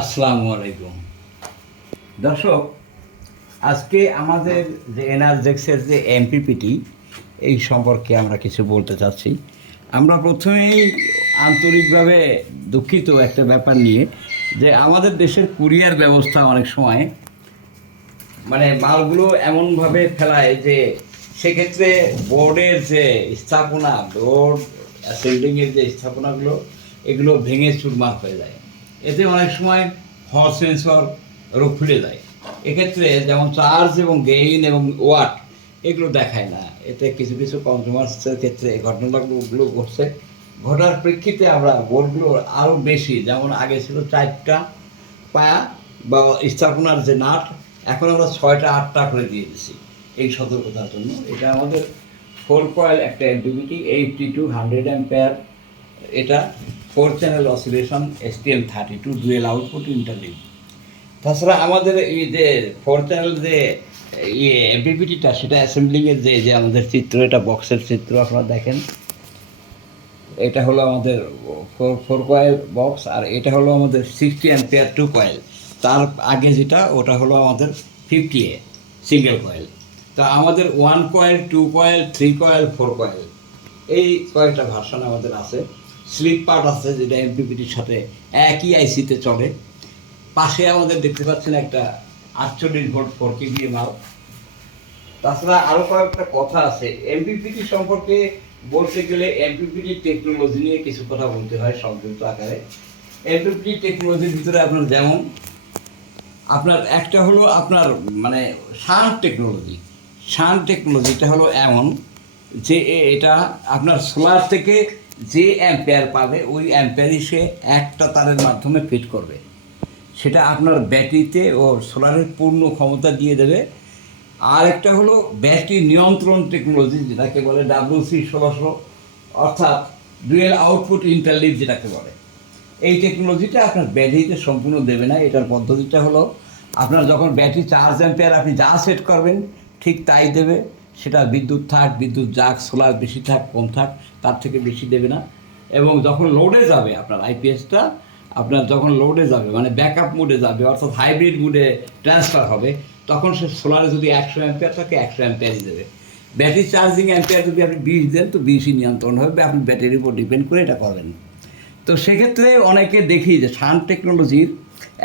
আসসালামু আলাইকুম দর্শক। আজকে আমাদের যে এনার্জেক্সের যে এমপিপিটি এই সম্পর্কে আমরা কিছু বলতে চাচ্ছি। আমরা প্রথমেই আন্তরিকভাবে দুঃখিত একটা ব্যাপার নিয়ে, যে আমাদের দেশের কুরিয়ার ব্যবস্থা অনেক সময় মালগুলো এমনভাবে ফেলায় যে সেক্ষেত্রে বোর্ডের যে স্থাপনা, বোর্ড অ্যাসেম্বলিংয়ের যে স্থাপনাগুলো এগুলো ভেঙে চুরমার হয়ে যায়। এতে অনেক সময় হল সেন্সর রোগ খুলে যায়। এক্ষেত্রে যেমন চার্জ এবং গেইন এবং ওয়াট এগুলো দেখায় না। এতে কিছু কিছু কনজিউমার্সের ক্ষেত্রে এই ঘটনাগুলো ঘটছে। ঘটার প্রেক্ষিতে আমরা বোর্ডগুলো আরও বেশি, যেমন আগে ছিল 4টা পায়া বা স্থাপনার যে নাট, এখন আমরা 6টা 8টা করে দিয়ে দিচ্ছি এই সতর্কতার জন্য। এটা আমাদের 4 কয়েল একটা এমপিপিটি 82 অ্যাম্পিয়ার। এটা 4 channel oscillation STM32 dual output ইন্টারলিভ। তাছাড়া আমাদের এই যে 4 চ্যানেল যে এমপিপিটিটা, সেটা অ্যাসেম্বলিংয়ের যে আমাদের চিত্র, এটা বক্সের চিত্র আপনারা দেখেন। এটা হলো আমাদের 4 কয়েল বক্স, আর এটা হলো আমাদের 60 অ্যাম্পিয়ার 2 কয়েল। তার আগে যেটা ওটা হলো আমাদের 50A সিঙ্গেল কয়েল। তা আমাদের 1 কয়েল, 2 কয়েল, 3 কয়েল, 4 কয়েল এই কয়েকটা ভার্সন আমাদের আছে। স্লিপ পার্ট আছে যেটা এমপিপিটির সাথে একই আইসিতে চলে। পাশে আমাদের দেখতে পাচ্ছেন একটা 48 ভোল্ট 4 কেভি মাল। তাছাড়া আরও কয়েকটা কথা আছে এমপিপিটি সম্পর্কে বলতে গেলে। এমপিপিটি টেকনোলজি নিয়ে কিছু কথা বলতে হয় সংক্ষিপ্ত আকারে। এমপিপিটি টেকনোলজির ভিতরে আপনার যেমন আপনার একটা হলো আপনার শান্ট টেকনোলজি। শান্ট টেকনোলজিটা হলো এমন যে এটা আপনার সোলার থেকে যে অ্যাম্পেয়ার পাবে ওই অ্যাম্পেয়ারই সে একটা তারের মাধ্যমে ফিট করবে। সেটা আপনার ব্যাটারিতে ও সোলারের পূর্ণ ক্ষমতা দিয়ে দেবে। আর একটা হলো ব্যাটারি নিয়ন্ত্রণ টেকনোলজি, যেটাকে বলে WC1600, অর্থাৎ ডুয়েল আউটপুট ইন্টারলিভ যেটাকে বলে। এই টেকনোলজিটা আপনার ব্যাটারিতে সম্পূর্ণ দেবে না। এটার পদ্ধতিটা হলো আপনার যখন ব্যাটারি 4 অ্যাম্পিয়ার আপনি যা সেট করবেন ঠিক তাই দেবে। সেটা বিদ্যুৎ থাক, বিদ্যুৎ যাক, সোলার বেশি থাক কম থাক, তার থেকে বেশি দেবে না। এবং যখন লোডে যাবে আপনার আইপিএসটা, আপনার যখন লোডে যাবে ব্যাকআপ মোডে যাবে, অর্থাৎ হাইব্রিড মোডে ট্রান্সফার হবে, তখন সে সোলারে যদি 100 অ্যাম্পিয়ার থাকে 100 অ্যাম্পিয়ারই দেবে। ব্যাটারি চার্জিং অ্যাম্পিয়ার যদি আপনি 20 দেন তো 20ই নিয়ন্ত্রণ হবে। আপনি ব্যাটারির উপর ডিপেন্ড করে এটা করবেন। তো সেক্ষেত্রে অনেকে দেখি যে শান্ট টেকনোলজির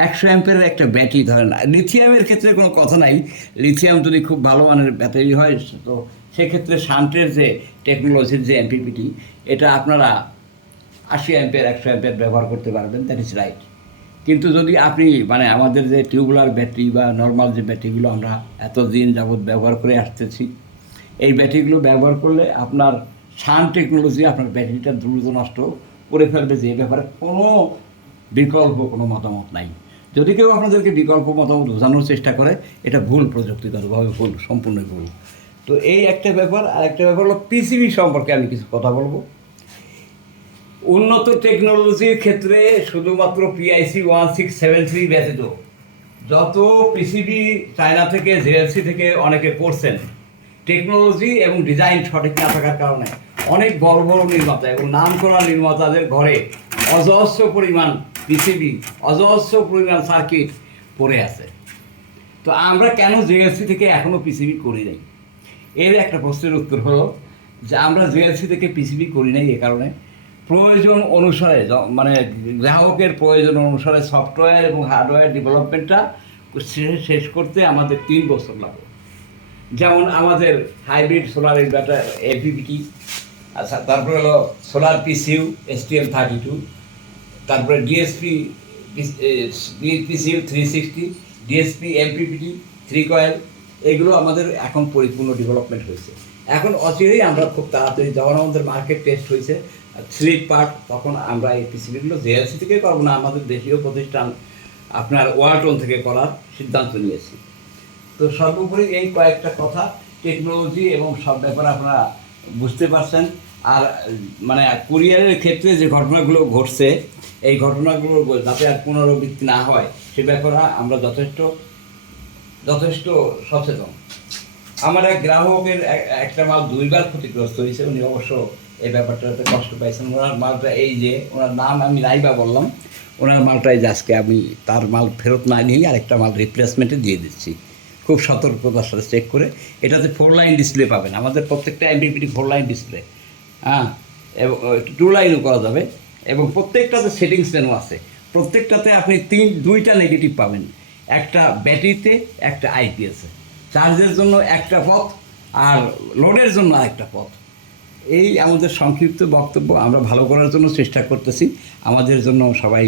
100 অ্যাম্পিয়ারের একটা ব্যাটারি ধরেন। লিথিয়ামের ক্ষেত্রে কোনো কথা নাই। লিথিয়াম যদি খুব ভালো মানের ব্যাটারি হয় তো সেক্ষেত্রে শান্টের যে টেকনোলজির যে এমপিপিটি, এটা আপনারা 80 অ্যাম্পিয়ার 100 অ্যাম্পিয়ার ব্যবহার করতে পারবেন, দ্যাট ইজ রাইট। কিন্তু যদি আপনি আমাদের যে টিউবুলার ব্যাটারি বা নর্মাল যে ব্যাটারিগুলো আমরা এতদিন যাবৎ ব্যবহার করে আসতেছি, এই ব্যাটারিগুলো ব্যবহার করলে আপনার শান্ট টেকনোলজি আপনার ব্যাটারিটা দ্রুত নষ্ট করে ফেলবে, যে ব্যাপারে কোনো বিকল্প কোনো মতামত নাই। যদি কেউ আপনাদেরকে বিকল্প মতামত বোঝানোর চেষ্টা করে, এটা ভুল, প্রযুক্তিগতভাবে ভুল, সম্পূর্ণ ভুল। তো এই একটা ব্যাপার। আর একটা ব্যাপার হলো পিসিবি সম্পর্কে আমি কিছু কথা বলবো। উন্নত টেকনোলজির ক্ষেত্রে শুধুমাত্র PIC 1673 ব্যতীত যত পিসিবি চায়না থেকে, জেএলসি থেকে অনেকে করছেন, টেকনোলজি এবং ডিজাইন সঠিক না থাকার কারণে অনেক বড় বড় নির্মাতা এবং নাম করা নির্মাতাদের ঘরে অজস্র পরিমাণ পিসিবি, অজস্র পরিমাণ সার্কিট পড়ে আছে। তো আমরা কেন জেএলসি থেকে এখনও পিসিবি করি নাই? এর একটা প্রশ্নের উত্তর হলো যে আমরা জেএলসি থেকে পিসিবি করি নাই এ কারণে, প্রয়োজন অনুসারে গ্রাহকের প্রয়োজন অনুসারে সফটওয়্যার এবং হার্ডওয়্যার ডেভেলপমেন্টটা শেষ করতে আমাদের 3 বছর লাগে। যেমন আমাদের হাইব্রিড সোলার ইনভার্টার এমপিপিটি, আচ্ছা, তারপরে হলো সোলার পিসিইউ STM32, তারপরে ডিএসপি পিসিইউ 360, ডিএসপি এমপিপিটি 3 কয়েল, এগুলো আমাদের এখন পরিপূর্ণ ডেভেলপমেন্ট হয়েছে। এখন অচিরেই আমরা খুব তাড়াতাড়ি, যখন আমাদের মার্কেট টেস্ট হয়েছে স্লিপ পার্ট, তখন আমরা এই পিসিবিগুলো জেএলসি থেকে করবো না, আমাদের দেশীয় প্রতিষ্ঠান আপনার ওয়ালটন থেকে করার সিদ্ধান্ত নিয়েছি। তো সর্বোপরি এই কয়েকটা কথা, টেকনোলজি এবং সব ব্যাপারে আপনারা বুঝতে পারছেন। আর কুরিয়ারের ক্ষেত্রে যে ঘটনাগুলো ঘটছে, এই ঘটনাগুলো যাতে আর পুনরাবৃত্তি না হয় সে ব্যাপারে আমরা যথেষ্ট সচেতন। আমার এক গ্রাহকের একটা মাল 2বার ক্ষতিগ্রস্ত হয়েছে। উনি অবশ্য এই ব্যাপারটাতে কষ্ট পাইছেন। ওনার মালটা এই যে, ওনার নাম আমি নাইবা বললাম, ওনার মালটাই যে আজকে আমি তার মাল ফেরত না নিয়ে আরেকটা মাল রিপ্লেসমেন্টে দিয়ে দিচ্ছি, খুব সতর্কতার সাথে চেক করে। এটাতে 4 লাইন ডিসপ্লে পাবেন, আমাদের প্রত্যেকটা এমবিপিটি 4 লাইন ডিসপ্লে, হ্যাঁ, এবং 2 লাইনও করা যাবে, এবং প্রত্যেকটাতে সেটিংস মেনু আছে। প্রত্যেকটাতে আপনি 2টা নেগেটিভ পাবেন, একটা ব্যাটারিতে, একটা আইপিএসে। চার্জের জন্য একটা পথ আর লোডের জন্য আরেকটা পথ। এই আমাদের সংক্ষিপ্ত বক্তব্য, আমরা ভালো করার জন্য চেষ্টা করতেছি। আমাদের জন্য সবাই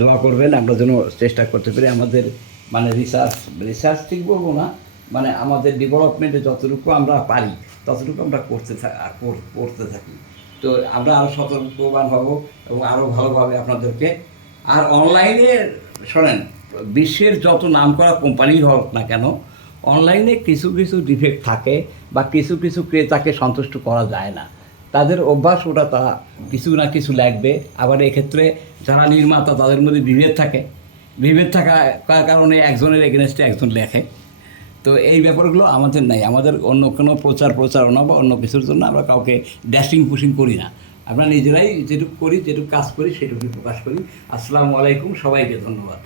দোয়া করবেন, আমরা যেন চেষ্টা করতে পারি আমাদের মানে রিসার্চ ঠিক বলবো না, মানে আমাদের ডেভেলপমেন্টে যতটুকু আমরা পারি ততটুকু আমরা করতে থাকি। তো আমরা আরও সতর্কবান হব এবং আরও ভালোভাবে আপনাদেরকে। আর অনলাইনে শোনেন, বিশ্বের যত নামকরা কোম্পানি হোক না কেন, অনলাইনে কিছু কিছু ডিফেক্ট থাকে বা কিছু কিছু ক্রেতাকে সন্তুষ্ট করা যায় না। তাদের অভ্যাস ওটা, তা কিছু না কিছু লাগবে। আবার এক্ষেত্রে যারা নির্মাতা তাদের মধ্যে বিভেদ থাকার কারণে একজনের এগেনস্টে একজন লেখে। তো এই ব্যাপারগুলো আমাদের নাই। আমাদের অন্য কোনো প্রচারণা বা অন্য কিছুর জন্য আমরা কাউকে ড্যাশিং পুশিং করি না। আমরা নিজেরাই যেটুকু করি, যেটুকু কাজ করি সেটুকুই প্রকাশ করি। আসসালামু আলাইকুম, সবাইকে ধন্যবাদ।